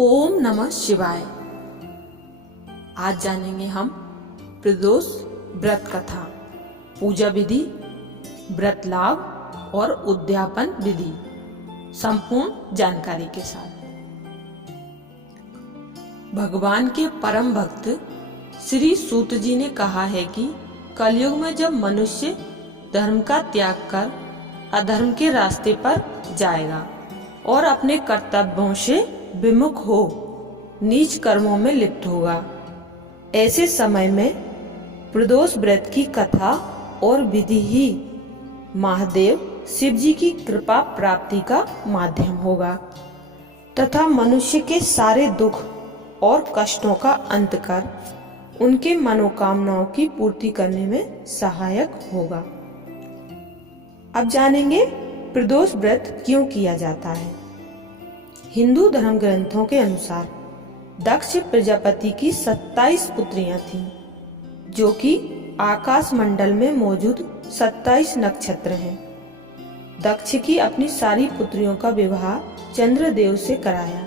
ओम नमः शिवाय। आज जानेंगे हम प्रदोष व्रत कथा, पूजा विधि, व्रत लाभ और उद्यापन विधि संपूर्ण जानकारी के साथ। भगवान के परम भक्त श्री सूत जी ने कहा है कि कलयुग में जब मनुष्य धर्म का त्याग कर अधर्म के रास्ते पर जाएगा और अपने कर्तव्यों से विमुख हो नीच कर्मों में लिप्त होगा, ऐसे समय में प्रदोष व्रत की कथा और विधि ही महादेव शिव जी की कृपा प्राप्ति का माध्यम होगा तथा मनुष्य के सारे दुख और कष्टों का अंत कर उनके मनोकामनाओं की पूर्ति करने में सहायक होगा। अब जानेंगे प्रदोष व्रत क्यों किया जाता है। हिंदू धर्म ग्रंथों के अनुसार दक्ष प्रजापति की 27 पुत्रियां थीं, जो कि आकाश मंडल में मौजूद 27 नक्षत्र हैं। दक्ष की अपनी सारी पुत्रियों का विवाह चंद्रदेव से कराया,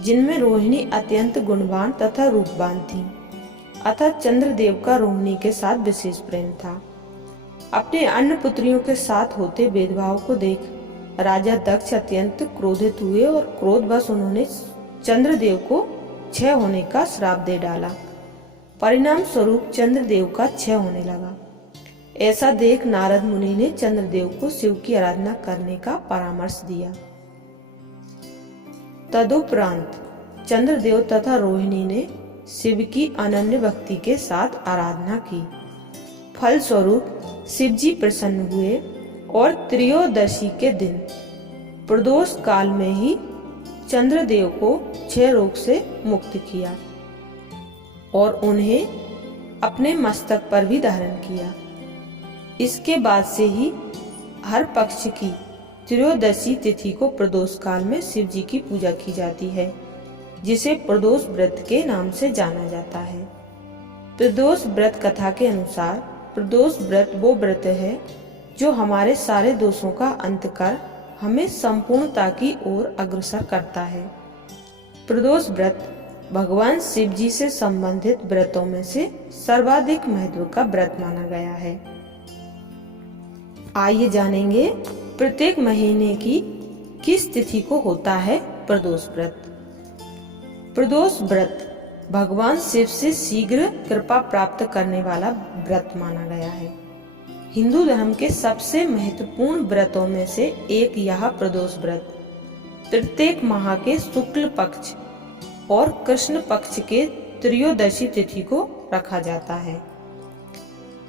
जिनमें रोहिणी अत्यंत गुणवान तथा रूपवान थी। अतः चंद्रदेव का रोहिणी के साथ विशेष प्रेम था। अपने अन्य पुत्रियों के साथ होते भेदभाव को देख राजा दक्ष अत्यंत क्रोधित हुए और क्रोधवश उन्होंने चंद्रदेव को क्षय होने का श्राप दे डाला। परिणाम स्वरूप चंद्रदेव का क्षय होने लगा। ऐसा देख नारद मुनि ने चंद्रदेव को शिव की आराधना करने का परामर्श दिया। तदुपरांत चंद्रदेव तथा रोहिणी ने शिव की अनन्य भक्ति के साथ आराधना की। फल स्वरूप शिव जी प्रसन्न हुए और त्रयोदशी के दिन प्रदोष काल में ही चंद्रदेव को क्षय रोग से मुक्त किया और उन्हें अपने मस्तक पर भी धारण किया। इसके बाद से ही हर पक्ष की त्रयोदशी तिथि को प्रदोष काल में शिव जी की पूजा की जाती है, जिसे प्रदोष व्रत के नाम से जाना जाता है। प्रदोष व्रत कथा के अनुसार प्रदोष व्रत वो व्रत है जो हमारे सारे दोषों का अंत कर हमें संपूर्णता की ओर अग्रसर करता है। प्रदोष व्रत भगवान शिव जी से संबंधित व्रतों में से सर्वाधिक महत्व का व्रत माना गया है। आइए जानेंगे प्रत्येक महीने की किस तिथि को होता है प्रदोष व्रत। प्रदोष व्रत भगवान शिव से शीघ्र कृपा प्राप्त करने वाला व्रत माना गया है। हिंदू धर्म के सबसे महत्वपूर्ण व्रतों में से एक यह प्रदोष व्रत प्रत्येक माह के शुक्ल पक्ष और कृष्ण पक्ष के त्रयोदशी तिथि को रखा जाता है।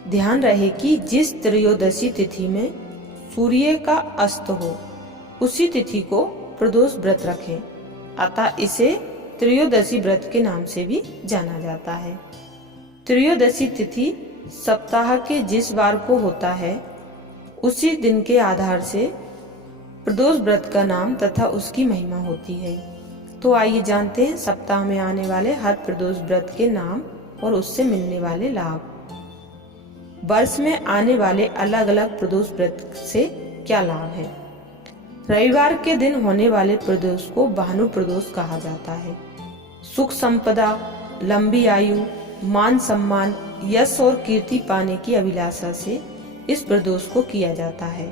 ध्यान रहे कि जिस त्रयोदशी तिथि में सूर्य का अस्त हो उसी तिथि को प्रदोष व्रत रखें, अतः इसे त्रयोदशी व्रत के नाम से भी जाना जाता है। त्रयोदशी तिथि सप्ताह के जिस वार को होता है उसी दिन के आधार से प्रदोष व्रत का नाम तथा उसकी महिमा होती है। तो आइए जानते हैं सप्ताह में आने वाले हर प्रदोष व्रत के नाम और उससे मिलने वाले लाभ। वर्ष में आने वाले अलग अलग प्रदोष व्रत से क्या लाभ है। रविवार के दिन होने वाले प्रदोष को भानु प्रदोष कहा जाता है। सुख संपदा, लंबी आयु, मान सम्मान, यश और कीर्ति पाने की अभिलाषा से इस प्रदोष को किया जाता है।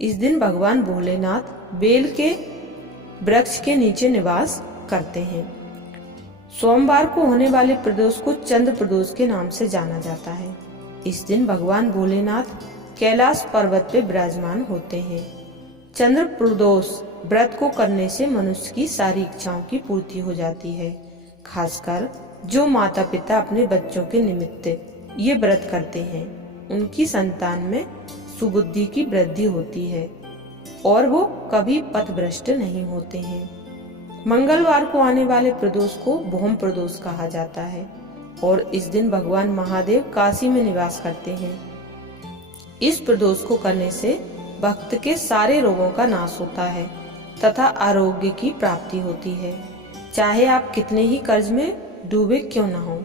इस दिन भगवान भोलेनाथ बेल के वृक्ष के नीचे निवास करते हैं। सोमवार को होने वाले प्रदोष को चंद्र प्रदोष के नाम से जाना जाता है। इस दिन भगवान भोलेनाथ कैलाश पर्वत पे विराजमान होते हैं। चंद्र प्रदोष व्रत को करने से मनुष्य की सारी इच्छाओं की पूर्ति हो जाती है। खासकर जो माता पिता अपने बच्चों के निमित्त ये व्रत करते हैं, उनकी संतान में सुबुद्धि की वृद्धि होती है और वो कभी पथभ्रष्ट नहीं होते हैं। मंगलवार को आने वाले प्रदोष को भौम प्रदोष कहा जाता है और इस दिन भगवान महादेव काशी में निवास करते हैं। इस प्रदोष को करने से भक्त के सारे रोगों का नाश होता है तथा आरोग्य की प्राप्ति होती है, चाहे आप कितने ही कर्ज में डूबे क्यों न हो।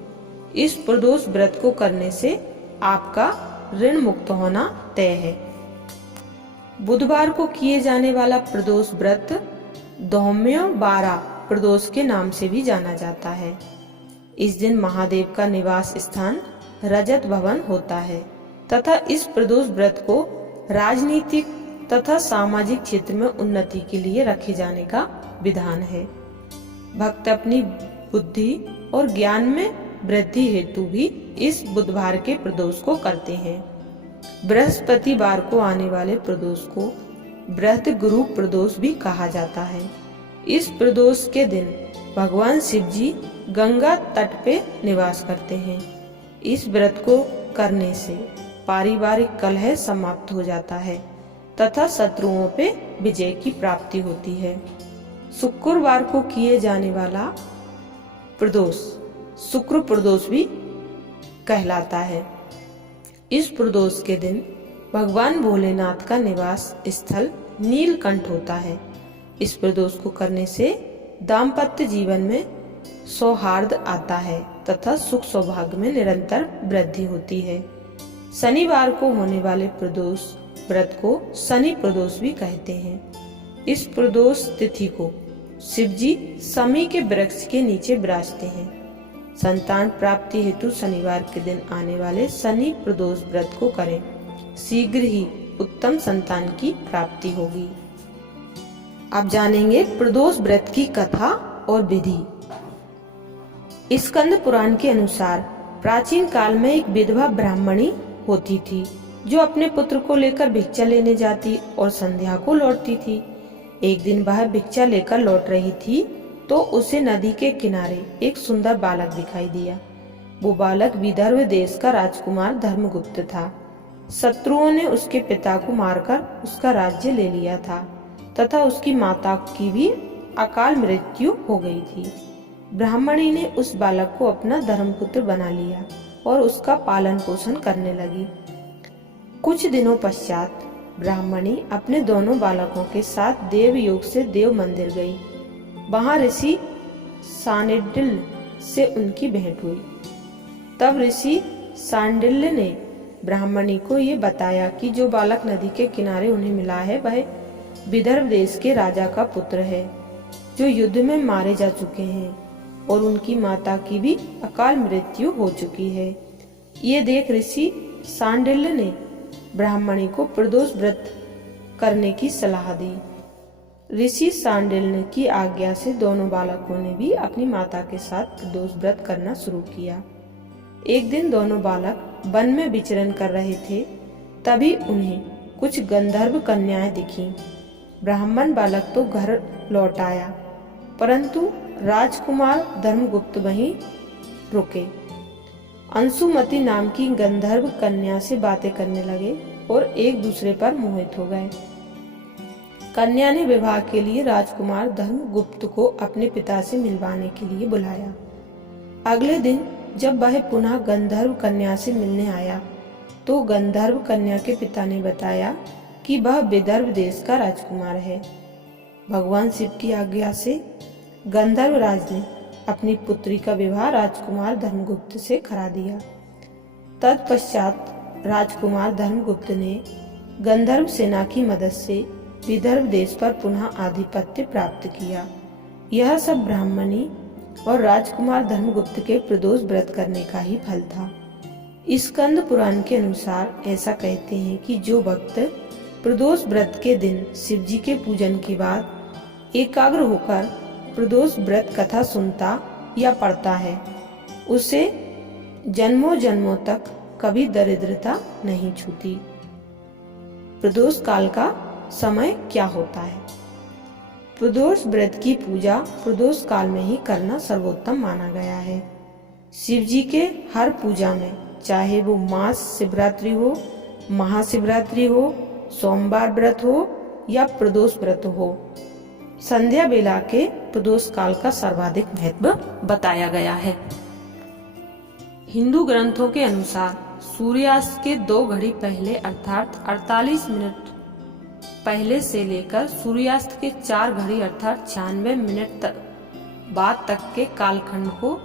इस प्रदोष व्रत को करने से आपका ऋण मुक्त होना तय है। बुधवार को किए जाने वाला प्रदोष व्रत धौम्य 12 प्रदोष के नाम से भी जाना जाता है। इस दिन महादेव का निवास स्थान रजत भवन होता है तथा इस प्रदोष व्रत को राजनीतिक तथा सामाजिक क्षेत्र में उन्नति के लिए रखे जाने का विधान है। भक्त अपनी बुद्धि और ज्ञान में वृद्धि हेतु भी इस बुधवार के प्रदोष को करते हैं। बृहस्पतिवार को आने वाले प्रदोष को व्रत गुरु प्रदोष भी कहा जाता है। इस प्रदोष के दिन भगवान शिव जी गंगा तट पे निवास करते हैं। इस व्रत को करने से पारिवारिक कलह समाप्त हो जाता है तथा शत्रुओं पे विजय की प्राप्ति होती है। शुक्रवार को किए जाने वाला प्रदोष शुक्र प्रदोष भी कहलाता है। इस प्रदोष के दिन भगवान भोलेनाथ का निवास स्थल नीलकंठ होता है। इस प्रदोष को करने से दाम्पत्य जीवन में सौहार्द आता है तथा सुख सौभाग्य में निरंतर वृद्धि होती है। शनिवार को होने वाले प्रदोष व्रत को शनि प्रदोष भी कहते हैं। इस प्रदोष तिथि को शिवजी शमी के वृक्ष के नीचे विराजते हैं। संतान प्राप्ति हेतु शनिवार के दिन आने वाले शनि प्रदोष व्रत को करें, शीघ्र ही उत्तम संतान की प्राप्ति होगी। आप जानेंगे प्रदोष व्रत की कथा और विधि। स्कंद पुराण के अनुसार प्राचीन काल में एक विधवा ब्राह्मणी होती थी जो अपने पुत्र को लेकर भिक्षा लेने जाती और संध्या को लौटती थी। एक दिन वह भिक्षा लेकर लौट रही थी तो उसे नदी के किनारे एक सुंदर बालक दिखाई दिया। वो बालक विदर्भ देश का राजकुमार धर्मगुप्त था। शत्रुओं ने उसके पिता को मारकर उसका राज्य ले लिया था तथा उसकी माता की भी अकाल मृत्यु हो गई थी। ब्राह्मणी ने उस बालक को अपना धर्मपुत्र बना लिया और उसका पालन पोषण करने लगी। कुछ दिनों पश्चात ब्राह्मणी अपने दोनों बालकों के साथ देवयोग से देव मंदिर गई। वहां ऋषि सांडिल्य से उनकी भेंट हुई। तब ऋषि सांडिल्य ने ब्राह्मणी को ये बताया कि जो बालक नदी के किनारे उन्हें मिला है वह विदर्भ देश के राजा का पुत्र है जो युद्ध में मारे जा चुके हैं और उनकी माता की भी अकाल मृत्यु हो चुकी है। ये देख ऋषि सांडिल्य ने ब्राह्मणी को प्रदोष व्रत करने की सलाह दी। ऋषि सांडिल्य की आज्ञा से दोनों बालकों ने भी अपनी माता के साथ प्रदोष व्रत करना शुरू किया। एक दिन दोनों बालक वन में विचरण कर रहे थे, तभी उन्हें कुछ गंधर्व कन्याएं दिखीं। ब्राह्मण बालक तो घर लौट आया, परंतु राजकुमार धर्मगुप्त वहीं रुके। अंशुमति नाम की गंधर्व कन्या से बातें करने लगे और एक दूसरे पर मोहित हो गए। कन्या ने विवाह के लिए राजकुमार धर्मगुप्त को अपने पिता से मिलवाने के लिए बुलाया। अगले दिन जब वह पुनः गंधर्व कन्या से मिलने आया तो गंधर्व कन्या के पिता ने बताया कि वह विदर्भ देश का राजकुमार है। भगवान शिव की आज्ञा से गंधर्व राज ने अपनी पुत्री का विवाह राजकुमार धर्मगुप्त से करा दिया। तत्पश्चात राजकुमार धर्मगुप्त ने गंधर्व सेना की मदद से विदर्भ देश पर पुनः आधिपत्य प्राप्त किया। यह सब ब्राह्मणी और राजकुमार धर्मगुप्त के प्रदोष व्रत करने का ही फल था। स्कंद पुराण के अनुसार ऐसा कहते हैं कि जो भक्त प्रदोष व्रत के दिन शिवजी के पूजन के बाद एकाग्र होकर प्रदोष व्रत कथा सुनता या पढ़ता है उसे जन्मों जन्मों तक कभी दरिद्रता नहीं छूती। प्रदोष काल का समय क्या होता है? प्रदोष व्रत की पूजा प्रदोष काल में ही करना सर्वोत्तम माना गया है। शिव जी के हर पूजा में, चाहे वो मास शिवरात्रि हो, महाशिवरात्रि हो, सोमवार व्रत हो या प्रदोष व्रत हो, संध्या बेला के प्रदोष काल का सर्वाधिक महत्व बताया गया है। हिंदू ग्रंथों के अनुसार सूर्यास्त के 2 घड़ी पहले अर्थात 48 मिनट पहले से लेकर सूर्यास्त के 4 घड़ी अर्थात 96 मिनट बाद तक के कालखंड को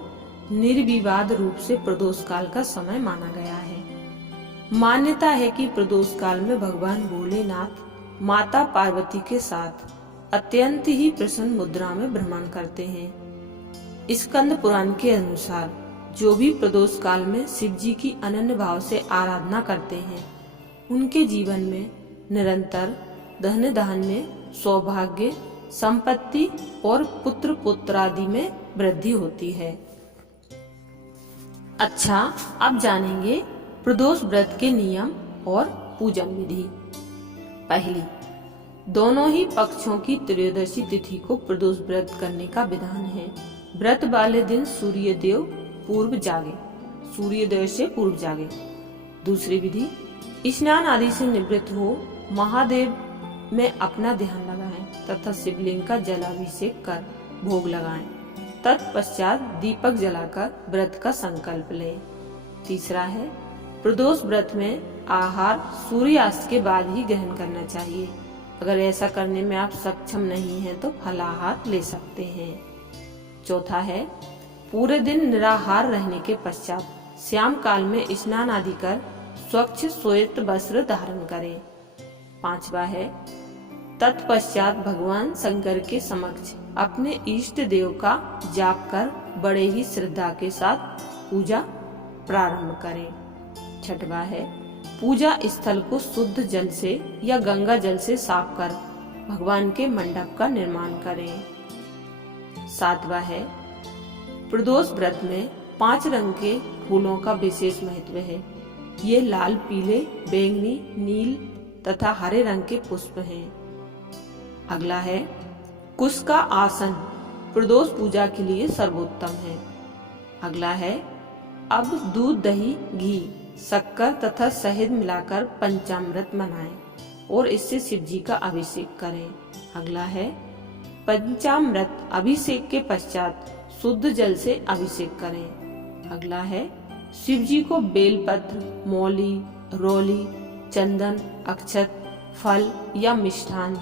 निर्विवाद रूप से प्रदोष काल का समय माना गया है। मान्यता है कि प्रदोष काल में भगवान भोलेनाथ माता पार्वती के साथ अत्यंत ही प्रसन्न मुद्रा में भ्रमण करते हैं। स्कंद पुराण के अनुसार जो भी प्रदोष काल में शिव जी की अनन्य भाव से आराधना करते हैं, उनके जीवन में निरंतर धन धान्य, सौभाग्य, संपत्ति और पुत्र पुत्रादि में वृद्धि होती है। अच्छा, अब जानेंगे प्रदोष व्रत के नियम और पूजन विधि। पहली, दोनों ही पक्षों की त्रयोदशी तिथि को प्रदोष व्रत करने का विधान है। व्रत वाले दिन सूर्योदय से पूर्व जागे। दूसरी विधि, स्नान आदि से निवृत्त हो महादेव में अपना ध्यान लगाएं तथा शिवलिंग का जलाभिषेक कर भोग लगाएं। तत्पश्चात दीपक जलाकर व्रत का संकल्प लें। तीसरा है, प्रदोष व्रत में आहार सूर्यास्त के बाद ही ग्रहण करना चाहिए। अगर ऐसा करने में आप सक्षम नहीं हैं तो फलाहार ले सकते हैं। चौथा है, पूरे दिन निराहार रहने के पश्चात श्याम काल में स्नान आदि कर स्वच्छ श्वेत वस्त्र धारण करें। पांचवा है, तत्पश्चात भगवान शंकर के समक्ष अपने इष्ट देव का जाप कर बड़े ही श्रद्धा के साथ पूजा प्रारंभ करें। छठवा है, पूजा स्थल को शुद्ध जल से या गंगा जल से साफ कर भगवान के मंडप का निर्माण करें। सातवा है, प्रदोष व्रत में 5 रंग के फूलों का विशेष महत्व है। ये लाल, पीले, बैंगनी, नील तथा हरे रंग के पुष्प हैं। अगला है, कुश का आसन प्रदोष पूजा के लिए सर्वोत्तम है। अगला है, अब दूध, दही, घी, शक्कर तथा शहद मिलाकर पंचामृत बनाएं और इससे शिव जी का अभिषेक करें। अगला है, पंचामृत अभिषेक के पश्चात शुद्ध जल से अभिषेक करें। अगला है, शिव जी को बेलपत्र, मौली, रोली, चंदन, अक्षत, फल या मिष्ठान,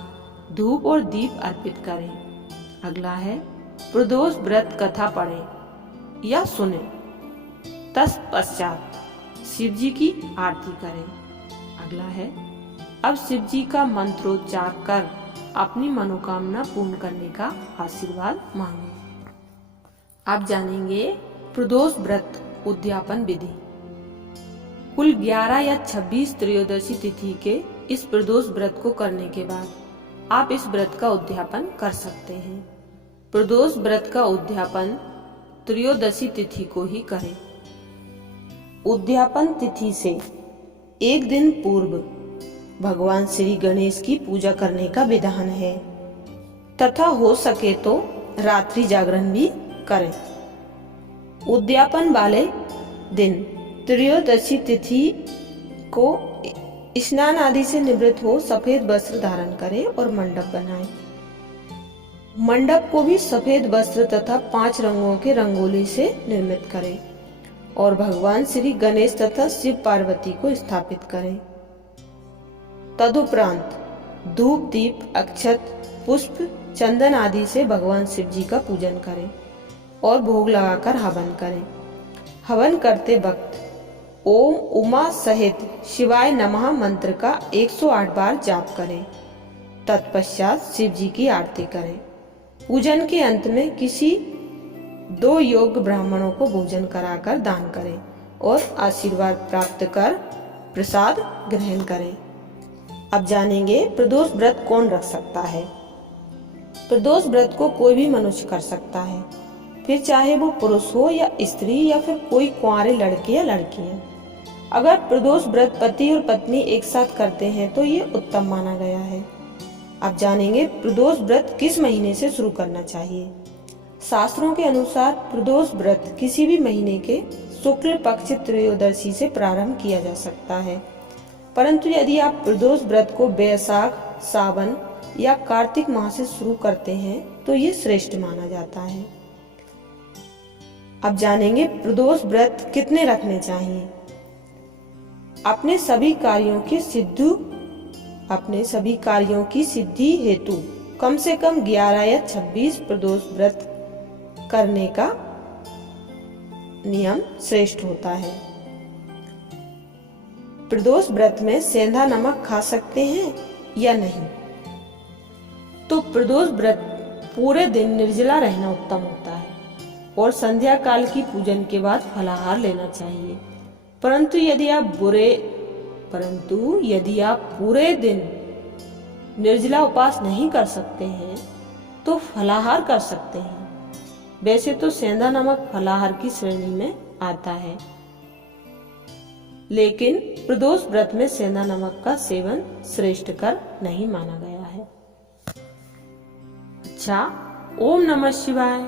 धूप और दीप अर्पित करें। अगला है, प्रदोष व्रत कथा पढ़ें या सुने। तत्पश्चात शिव जी की आरती करें। अगला है, अब शिव जी का मंत्रोच्चार कर अपनी मनोकामना पूर्ण करने का आशीर्वाद मांगे। आप जानेंगे प्रदोष व्रत उद्यापन विधि। कुल 11 या 26 त्रयोदशी तिथि के इस प्रदोष व्रत को करने के बाद आप इस व्रत का उद्यापन कर सकते हैं। प्रदोष व्रत का उद्यापन त्रयोदशी तिथि को ही करें। उद्यापन तिथि से एक दिन पूर्व भगवान श्री गणेश की पूजा करने का विधान है तथा हो सके तो रात्रि जागरण भी करें। उद्यापन वाले दिन त्रयोदशी तिथि को स्नान आदि से निवृत्त हो सफेद वस्त्र धारण करें और मंडप बनाएं। मंडप को भी सफेद वस्त्र तथा 5 रंगों के रंगोली से निर्मित करें और भगवान श्री गणेश तथा शिव पार्वती को स्थापित करें। तदुपरांत धूप, दीप, अक्षत, पुष्प, चंदन आदि से भगवान शिव जी का पूजन करें और भोग लगाकर हवन करें। हवन करते वक्त ओम उमा सहित शिवाय नमः मंत्र का 108 बार जाप करें। तत्पश्चात शिव जी की आरती करें। पूजन के अंत में किसी 2 योग्य ब्राह्मणों को भोजन कराकर दान करें और आशीर्वाद प्राप्त कर प्रसाद ग्रहण करें। अब जानेंगे प्रदोष व्रत कौन रख सकता है। प्रदोष व्रत को कोई भी मनुष्य कर सकता है, फिर चाहे वो पुरुष हो या स्त्री या फिर कोई कुंवारे लड़के या लड़कियां। अगर प्रदोष व्रत पति और पत्नी एक साथ करते हैं तो ये उत्तम माना गया है। अब जानेंगे प्रदोष व्रत किस महीने से शुरू करना चाहिए। शास्त्रों के अनुसार प्रदोष व्रत किसी भी महीने के शुक्ल पक्ष त्रयोदशी से प्रारंभ किया जा सकता है, परंतु यदि आप प्रदोष व्रत को बैसाख, सावन या कार्तिक माह से शुरू करते हैं तो ये श्रेष्ठ माना जाता है। अब जानेंगे प्रदोष व्रत कितने रखने चाहिए। अपने सभी कार्यों की सिद्धि हेतु कम से कम 11 या 26 प्रदोष व्रत करने का नियम श्रेष्ठ होता है। प्रदोष व्रत में सेंधा नमक खा सकते हैं या नहीं। तो प्रदोष व्रत पूरे दिन निर्जला रहना उत्तम होता है और संध्या काल की पूजन के बाद फलाहार लेना चाहिए। परंतु यदि आप पूरे दिन निर्जला उपवास नहीं कर सकते हैं तो फलाहार कर सकते हैं। वैसे तो सेंधा नमक फलाहार की श्रेणी में आता है, लेकिन प्रदोष व्रत में सेंधा नमक का सेवन श्रेष्ठ कर नहीं माना गया है। अच्छा, ओम नमः शिवाय।